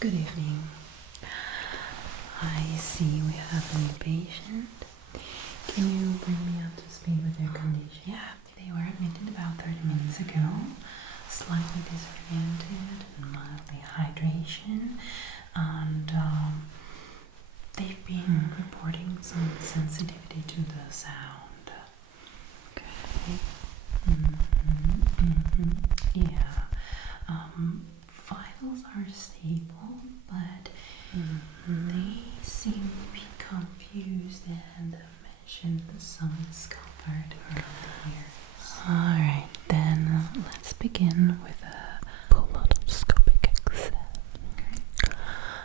Good evening. I see we have a new patient. Can you bring me up to speed with their condition? Yeah, they were admitted about 30 minutes ago. Slightly disoriented and mildly hydration. And they've been reporting some sensitivity to the sound. Okay. Yeah. Vitals are stable, but they seem to be confused and mentioned some discomfort around the ears. Alright, then let's begin with a full otoscopic exam. Okay.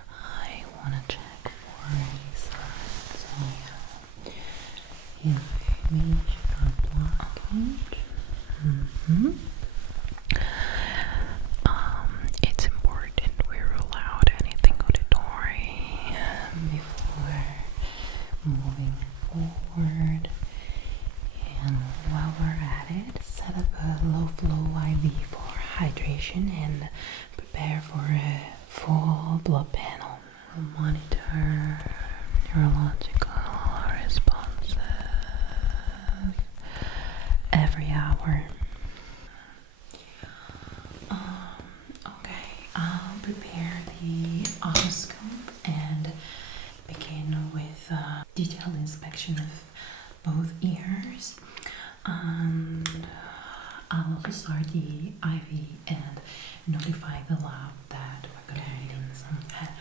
I want to check for any signs of inflammation or blockage. It's important we rule out anything auditory before moving forward. And while we're at it, set up a low flow IV for hydration and prepare for a full blood panel. We'll monitor neurological responses every hour. Okay, I'll prepare the otoscope and begin with a detailed inspection of both ears. And I'll also start the IV and notify the lab that we're going to be doing some tests.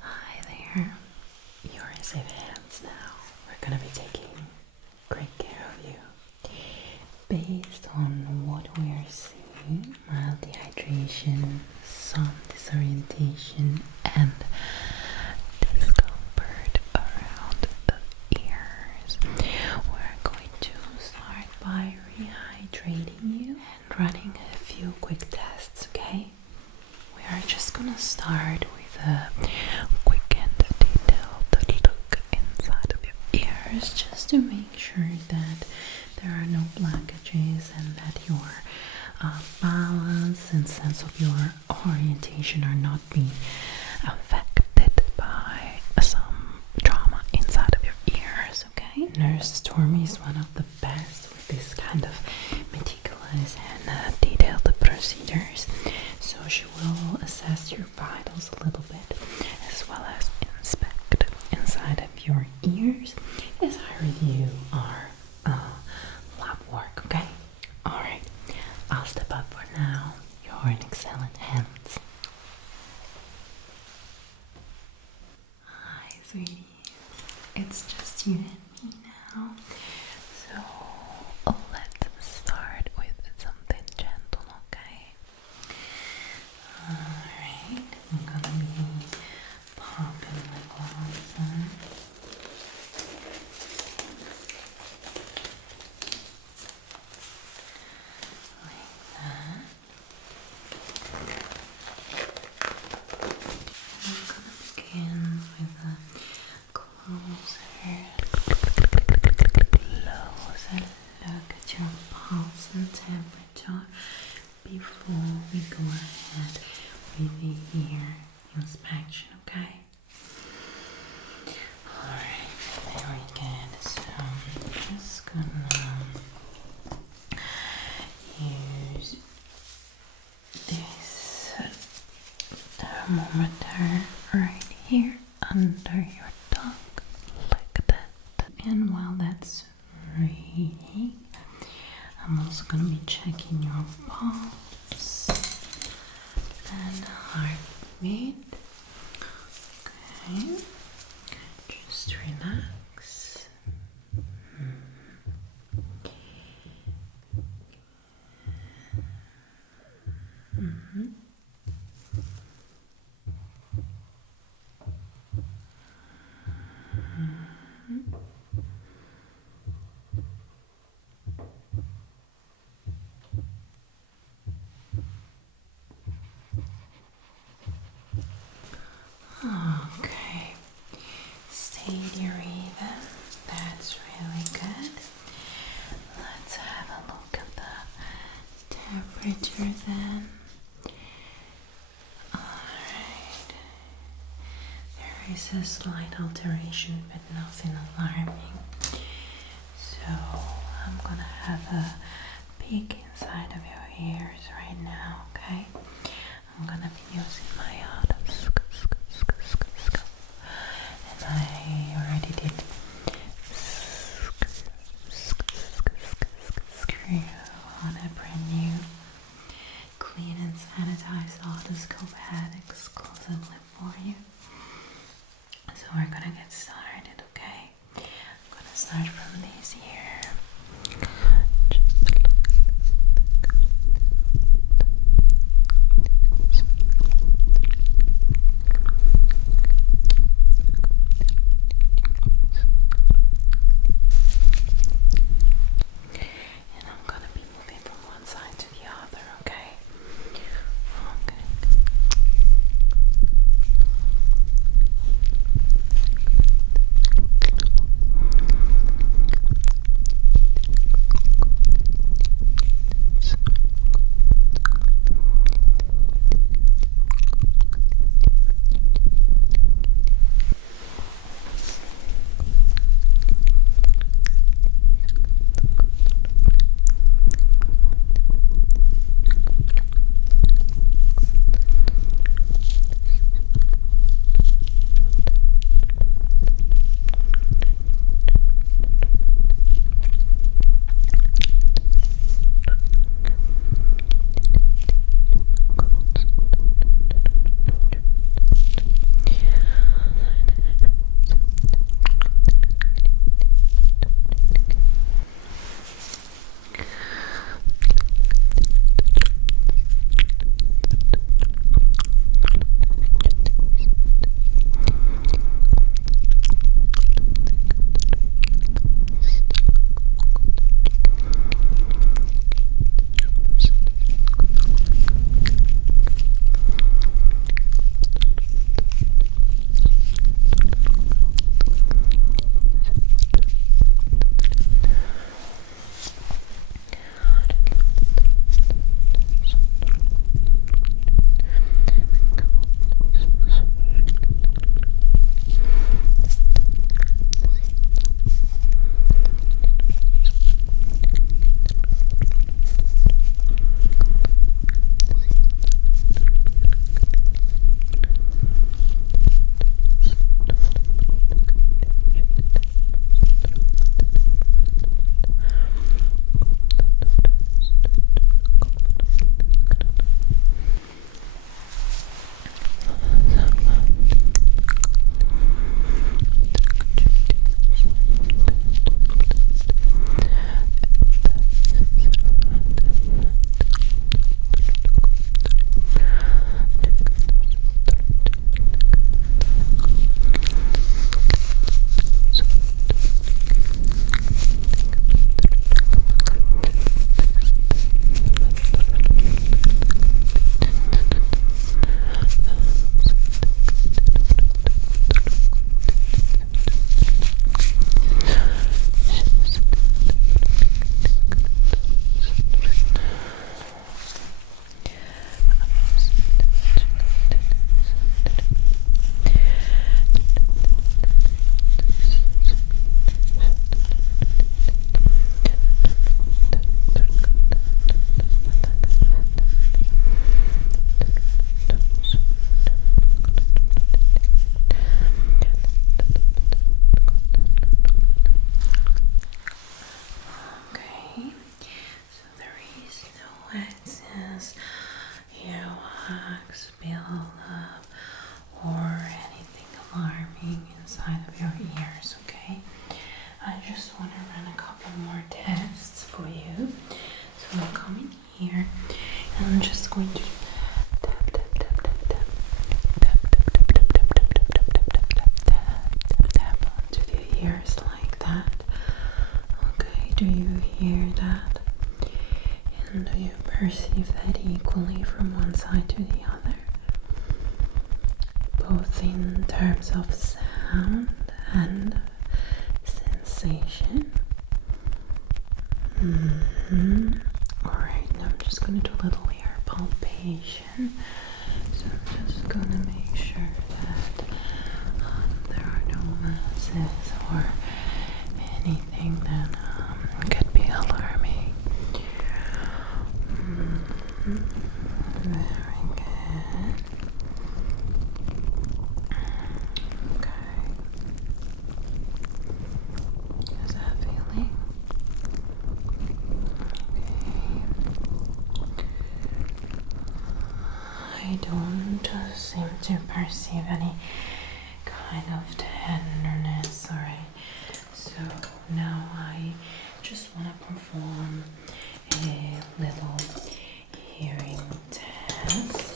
Hi there. You're in safe hands now. We're gonna be taking great care of you. Based on what we are seeing, mild dehydration, some disorientation, and discomfort around the ears, we're going to start by rehydrating you and running a few quick tests, okay? We are just gonna start with a quick and detailed look inside of your ears just to make sure that there are no blockages and that your balance and sense of your orientation are not being affected by some trauma inside of your ears, okay? Nurse Stormy is one of the best with this kind of meticulous and detailed procedures, so she will assess your vitals a little bit as well as inspect inside of your ears as I review our lab work, okay? Alright, I'll step up for now. You're in excellent hands. Hi, sweetie. It's just you and me now. So let's start with something gentle, okay? Alright, I'm gonna be popping my gloves on. Like that. I'm gonna begin with a closer look at your pulse and temperature before we go ahead with the ear inspection, okay? Alright, very good. So I'm just gonna use this thermometer right here under your tongue, like that. And while that's reading, I'm also gonna be checking your pulse and heartbeat. Okay, just relax. Okay, steady rhythm. That's really good. Let's have a look at the temperature then. Alright. is a slight alteration, but nothing alarming. So I'm gonna have a peek inside of your ears right now, okay? I'm gonna be using my Otoscope, and I already did screw on a brand new clean and sanitized Otoscope head exclusively for you. So we're gonna get started, okay? I'm gonna start from this here. And I'm gonna be moving from one side to the other, okay? Okay. I'm just going to tap, tap, tap, tap, tap, tap, tap, tap, tap, tap, tap, tap, tap, tap, tap, tap onto the ears like that. Okay, do you hear that? And do you perceive that equally from one side to the other? Both in terms of sound and sensation. Alright, now I'm just going to do a little ear palpation. So I'm just going to make sure that Very good. Okay. How's that feeling? Okay. I don't seem to perceive any kind of tenderness, alright. So now I just want to perform a little hearing test.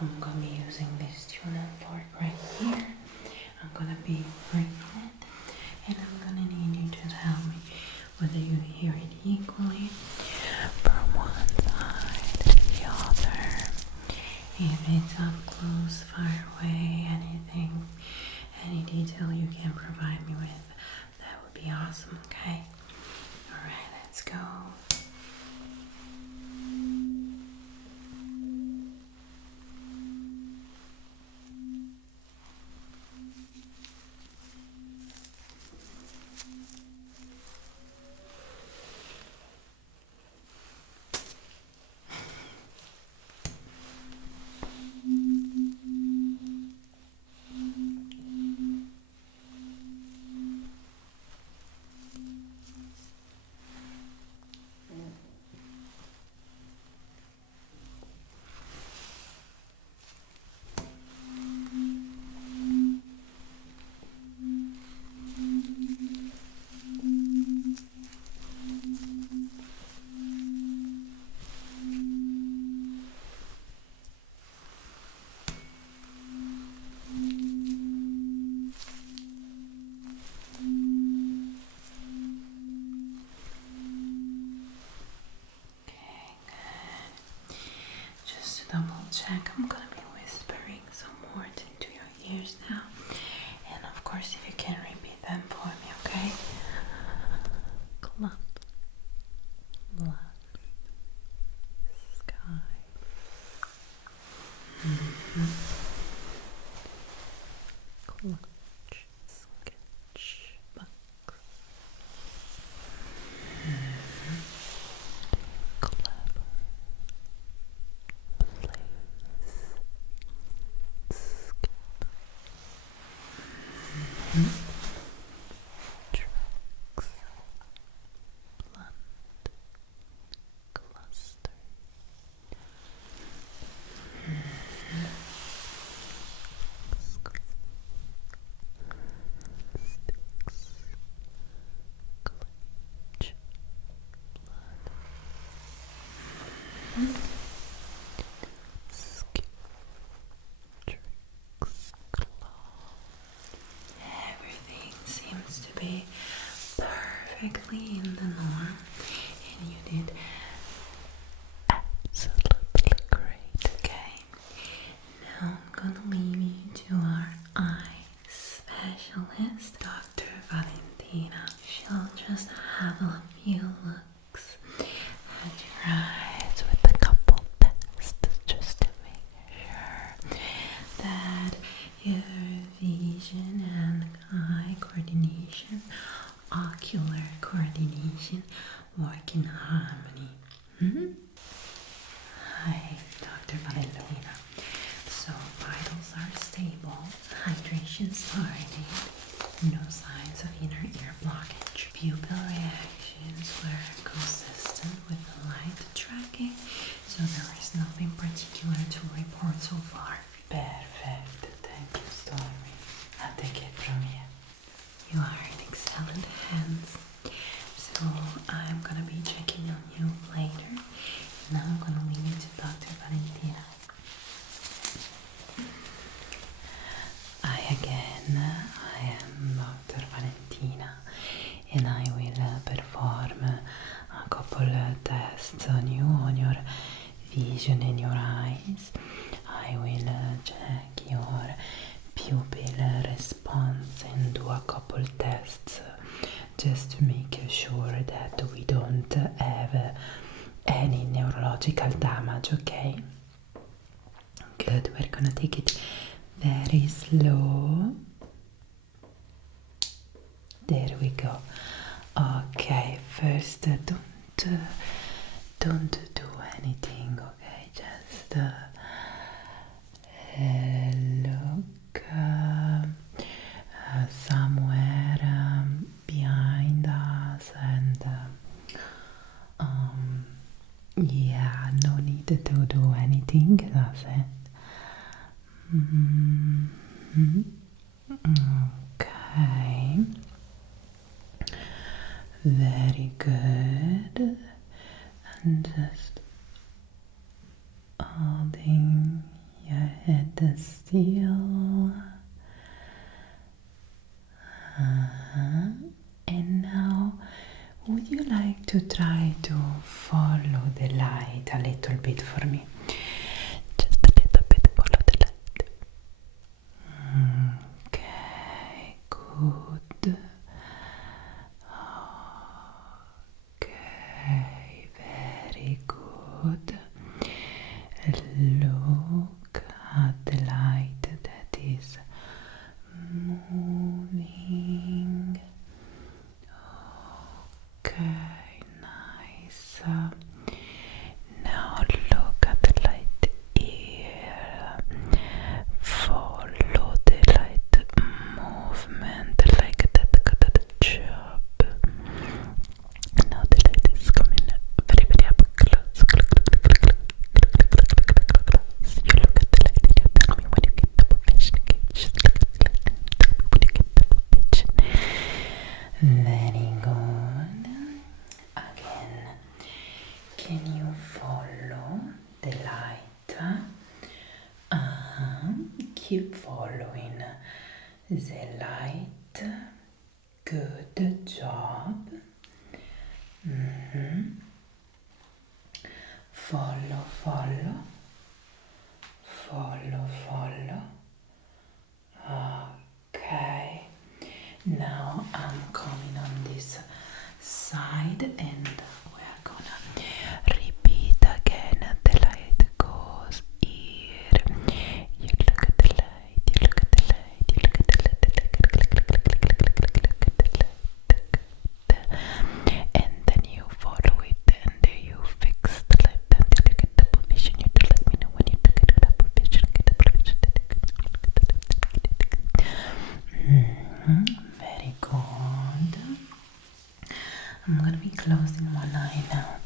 I'm gonna be using this tuner fork right here. I'm gonna be bringing it, and I'm gonna need you to tell me whether you hear it equally from one side to the other. If it's up close, far away, anything, any detail you can provide me with, that would be awesome, okay? Alright, let's go. Double check. I'm gonna be whispering some words into your ears now, and of course, if you can repeat them for me, okay? Club, blood, sky, clutch, sketch, buck, clever, place, skip, tracks, blunt, cluster, skull, sticks, clutch, blood, skip, tricks, claw. Everything seems to be perfectly in the norm, and you did absolutely great, okay? Now I'm gonna leave you to our eye specialist, Dr. Valentina. She'll just have a few looks at your eyes with a couple tests just to make sure that your vision and eye coordination, ocular coordination, work in harmony. Hi, Dr. Valentina. So vitals are stable, hydration started, no signs of inner ear blockage. Pupil reactions were consistent with the light tracking, so there is nothing particular to report so far. Perfect, thank you, Stormy. I'll take it from here. You are in excellent hands. So I'm gonna be checking on you later. Now I'm gonna leave you to Dr. Valentina. I am Dr. Valentina, and I will perform a couple tests on you, on your vision in your eyes. I will check your pupil response and do a couple tests just to make sure that we don't have any neurological damage, okay? Good, we're gonna take it very slow. There we go. Okay, first don't do anything, okay? need to do anything, does it? Okay. Very good. And just holding your head still. And now, would you like to try to follow the light a little bit for me? Just a little bit, follow the light. Okay, good. Okay, very good. Look at the light that is moving. Okay, nice. Now look at the light here. Follow the light movement like that. Good job. Now the light is coming very, very up close. You look at the light and you tell me when you get double vision. Okay? Just look at the light and tell me when you get double vision. Very good. Again, can you follow the light? Keep following the light. Good job. Follow, follow. Follow, follow. Okay. Now I'm coming on this side and we're gonna repeat again. The light goes here. You look at the light, you look at the light, you look at the light, look at the light. And then you follow it and then you fix the light until you get double vision. You do let me know when you get double vision. Very good. I'm gonna be closing one eye now,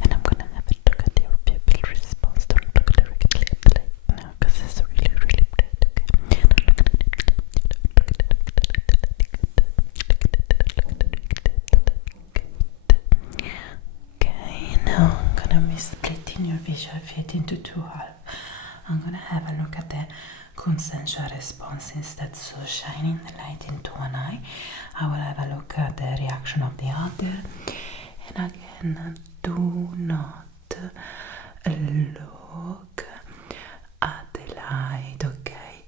and I'm gonna have a look at your pupil response. Don't look directly at the light now, because it's really, really bright. Okay, now I'm gonna be splitting your visual field into two halves. I'm gonna have a look at the consensual response instead, so shining the light into one eye. I will have a look at the reaction of the other, and again, do not look at the light, okay?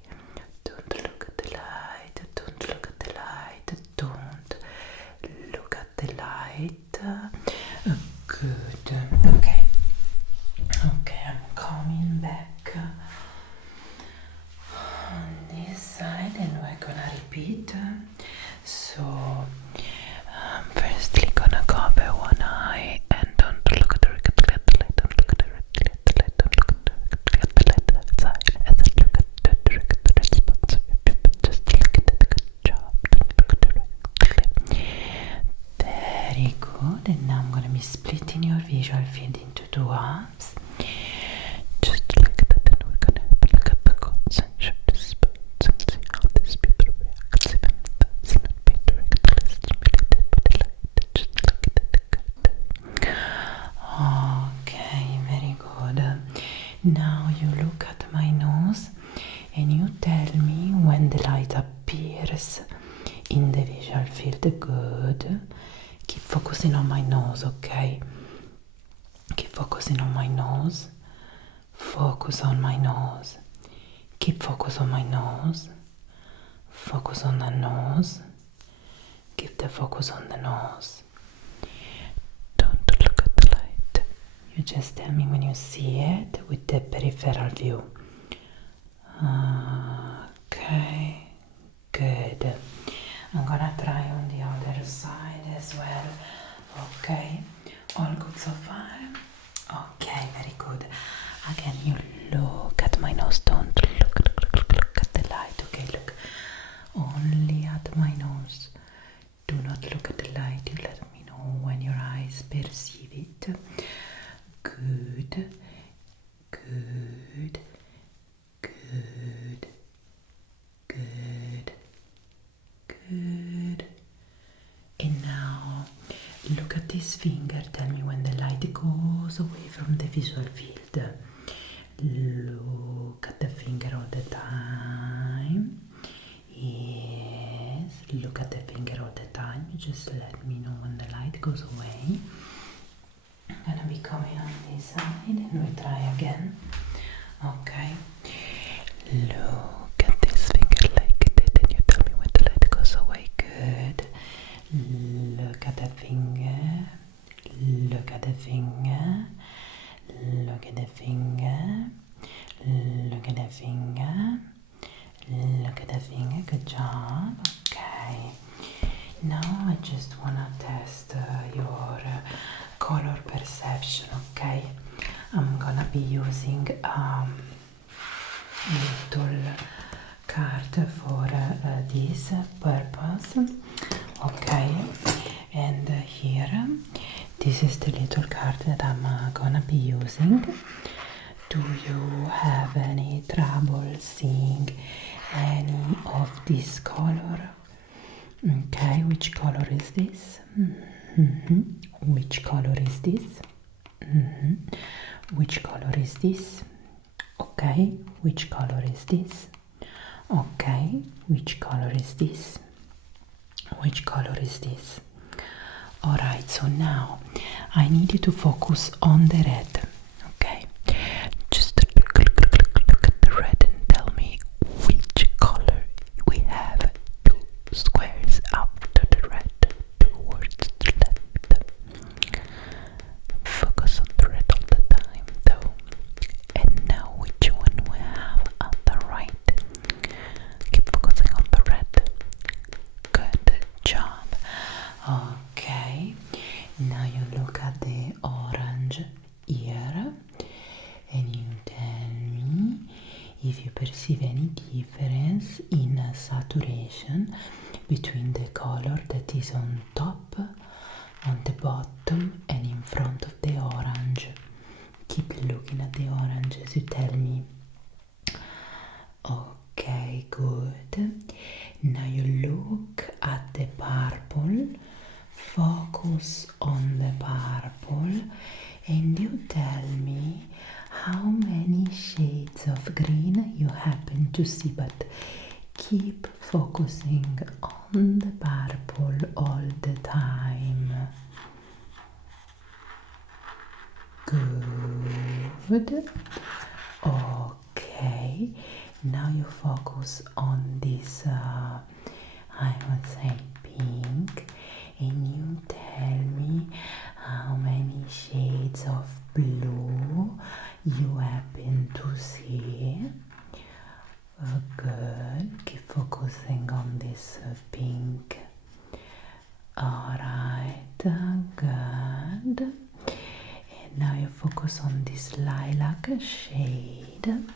Don't look at the light, don't look at the light, don't look at the light. Good, okay. Okay, I'm coming back on this side and we're gonna repeat. So firstly gonna cover one eye and don't look directly at the light, don't look directly at the light, don't look directly at the light outside, and then look at the direct response of your pupil. Just look at it. Good job. Don't look directly. Very good. And now I'm gonna be splitting your visual field into two halves. Just like that, and we're gonna have a look at the concentric response and see how this pupil reacts even if that's not being directly stimulated by the light. Just look at it. Good. Okay, very good. Now you look at my nose and you tell me when the light appears in the visual field. Good. Keep focusing on my nose, okay? Keep focusing on my nose. Focus on my nose. Keep focus on my nose. Focus on the nose. Keep the focus on the nose. Don't look at the light. You just tell me when you see it with the peripheral view. Okay, good. I'm gonna try on the other side as well. Okay, all good so far? Okay, very good. Again, you look at my nose. Don't look at the light. Okay, look only at my nose. Do not look at the light. You let me know when your eyes perceive it. Good. from the visual field. Look at the finger all the time. Yes, look at the finger all the time. You just let me know when the light goes away. I'm gonna be coming on this side and we try again. Okay. Look at this finger like that and you tell me when the light goes away. Good. Look at the finger. Look at the finger. Look at the finger. Look at the finger. Look at the finger. Good job. Okay. Now I just wanna test your color perception. Okay. I'm gonna be using little card for this purpose. Okay. And here, this is the little card that I'm gonna be using. Do you have any trouble seeing any of this color? Okay, which color is this? Which color is this? Which color is this? Okay, which color is this? Okay, which color is this? Which color is this? Alright, so now I need you to focus on the red. Okay, just look at the red and tell me which color we have. Two squares up to the red, towards the left. Focus on the red all the time though. And now which one we have at the right. Keep focusing on the red. Good job. Okay, now you look at the orange ear and you tell me if you perceive any difference in saturation between the color that is on top, on the bottom and in front of the orange. Keep looking at the orange as you tell me. Okay, good. Now you look at the purple. Focus on the purple and you tell me how many shades of green you happen to see, but keep focusing on the purple all the time. Good. Okay, now you focus on this, I would say pink, and you tell me how many shades of blue you happen to see. Good. Keep focusing on this pink. Alright, good. And now you focus on this lilac shade.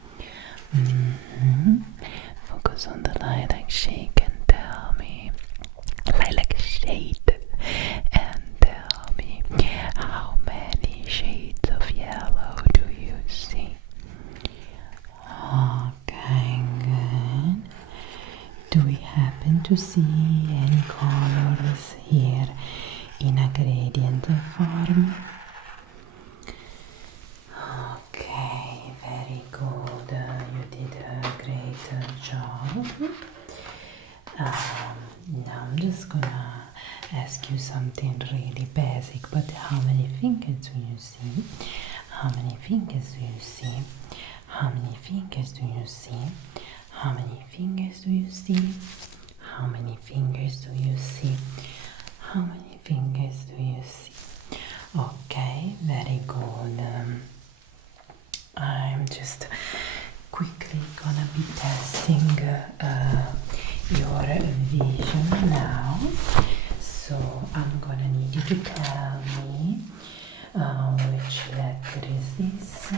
Focus on the lilac shade and tell me lilac shade and tell me how many shades of yellow do you see? Okay, good. Do we happen to see any colors here in a gradient form? Okay, very good. You did a great job. Now I'm just gonna ask you something really basic, but how many fingers do you see? How many fingers do you see? How many fingers do you see? How many fingers do you see? How many fingers do you see? How many fingers do you see? Okay, very good. I'm just quickly gonna be testing your vision now. So I'm gonna need you to tell me which letter is this,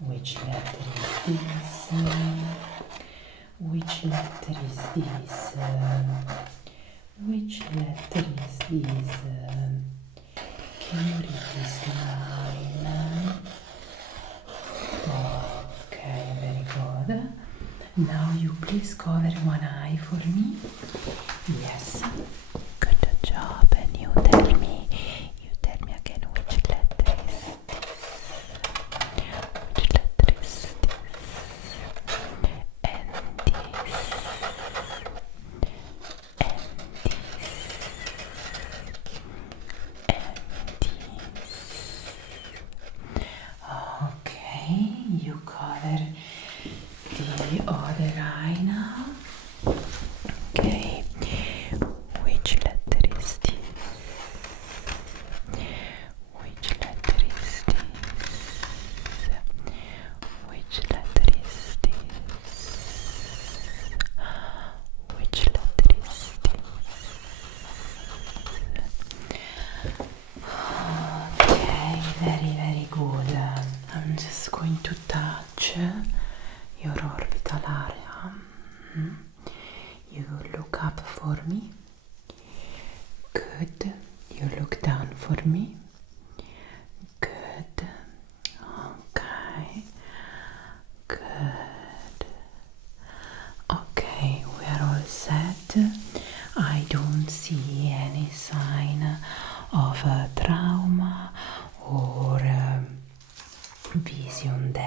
which letter is this, which letter is this, which letter is this. Can you read this line? Okay, very good. Now you please cover one eye for me. Yes. Good job. And you tell me again which letter is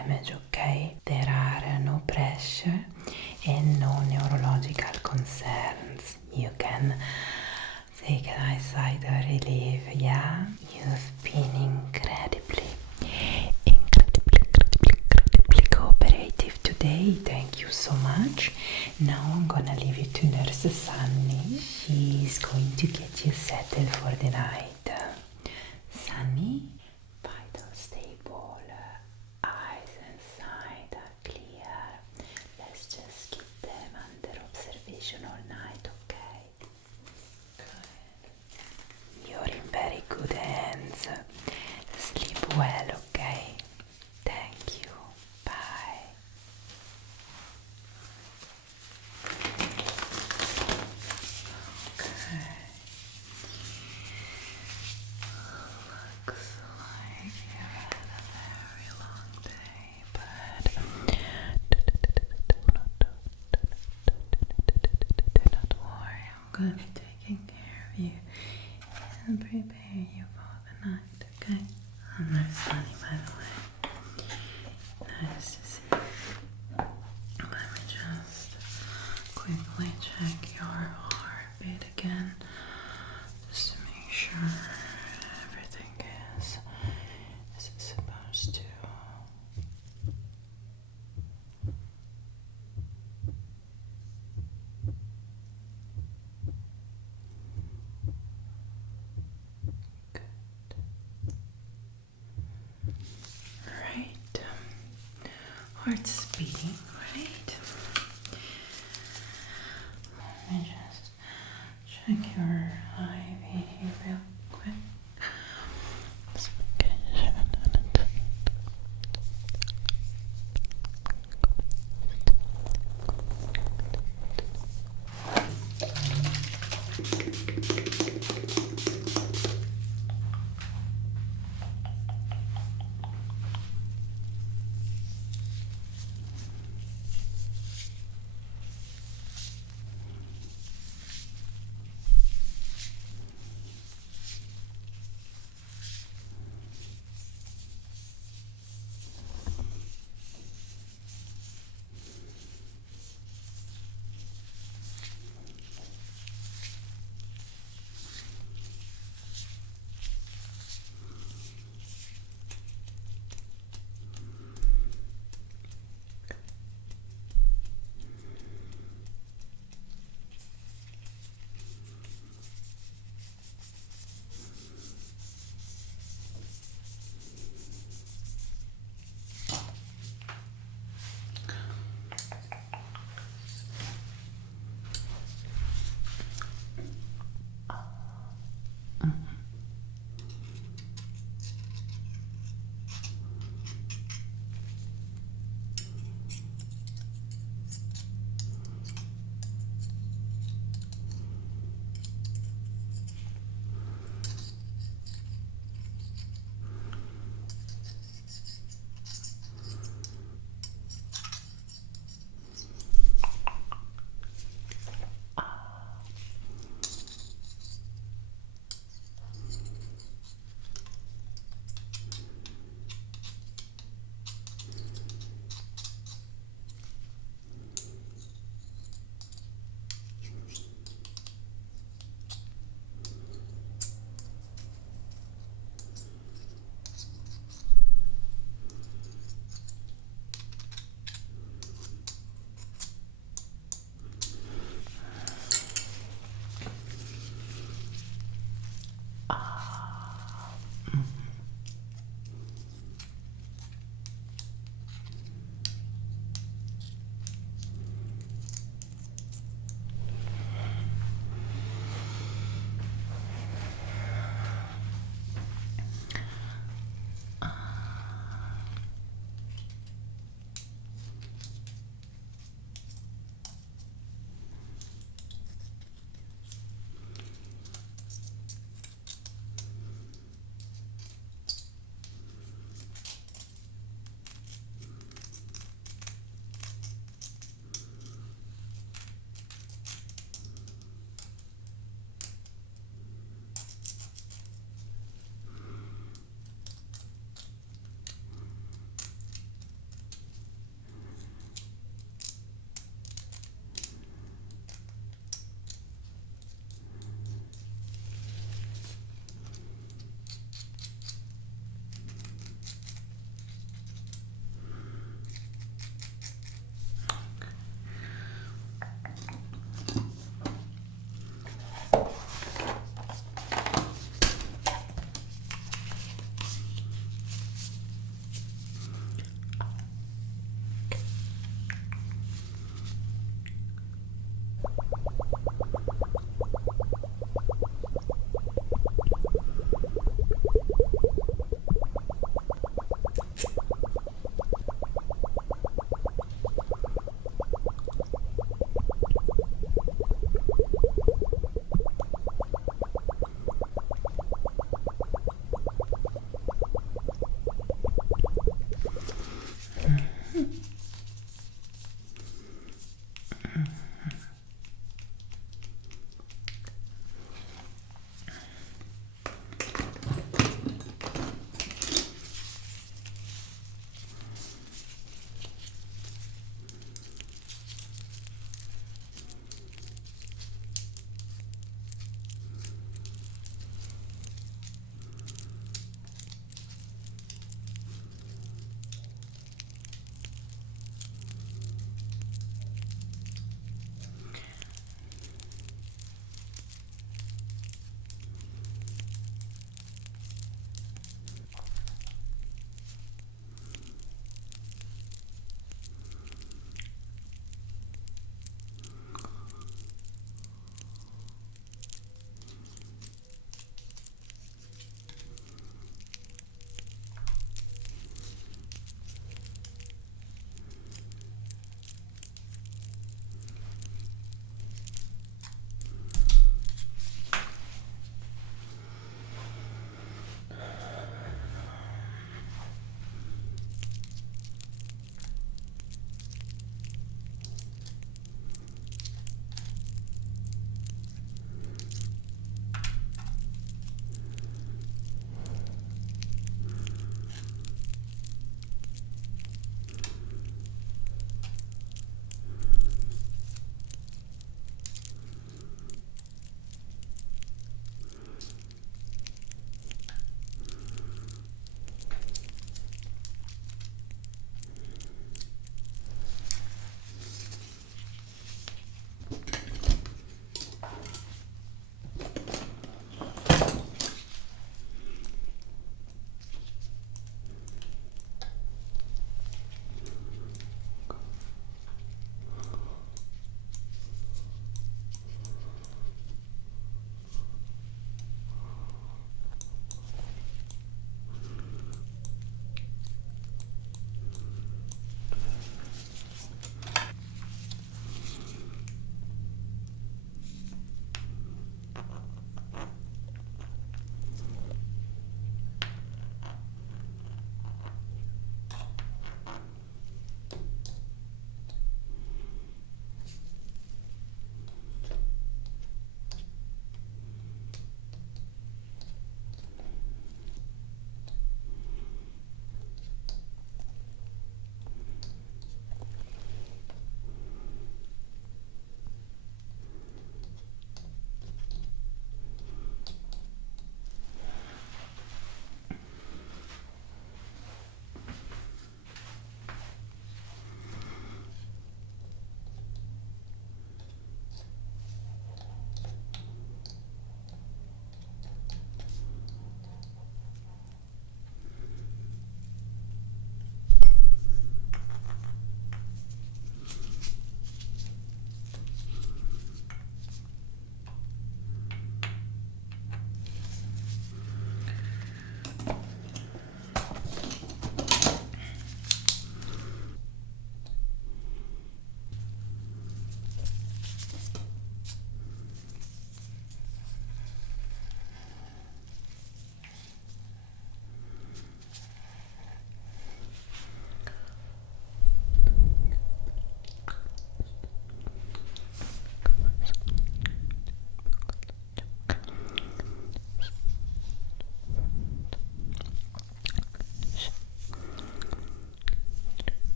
damage, okay? There are no pressure and no neurological concerns. You can take a nice side relief, yeah? You've been incredibly cooperative today. Thank you so much. Now I'm gonna leave you to Nurse Sunny. She's going to get you settled for the night. Sunny, vitals stable, eyes and side are clear. Let's just keep them under observation all night, okay? Good. You're in very good hands. Sleep well, okay? Thank you. Bye. Okay. Looks like you had a very long day, but do not worry, I'm gonna be taking care of you and prepare you for the night, okay? I'm Nurse Sunny, by the way. Nice to see you. Let me just quickly check your heartbeat again, just to make sure everything is as it's supposed to. Good. Alright. Heart's beating.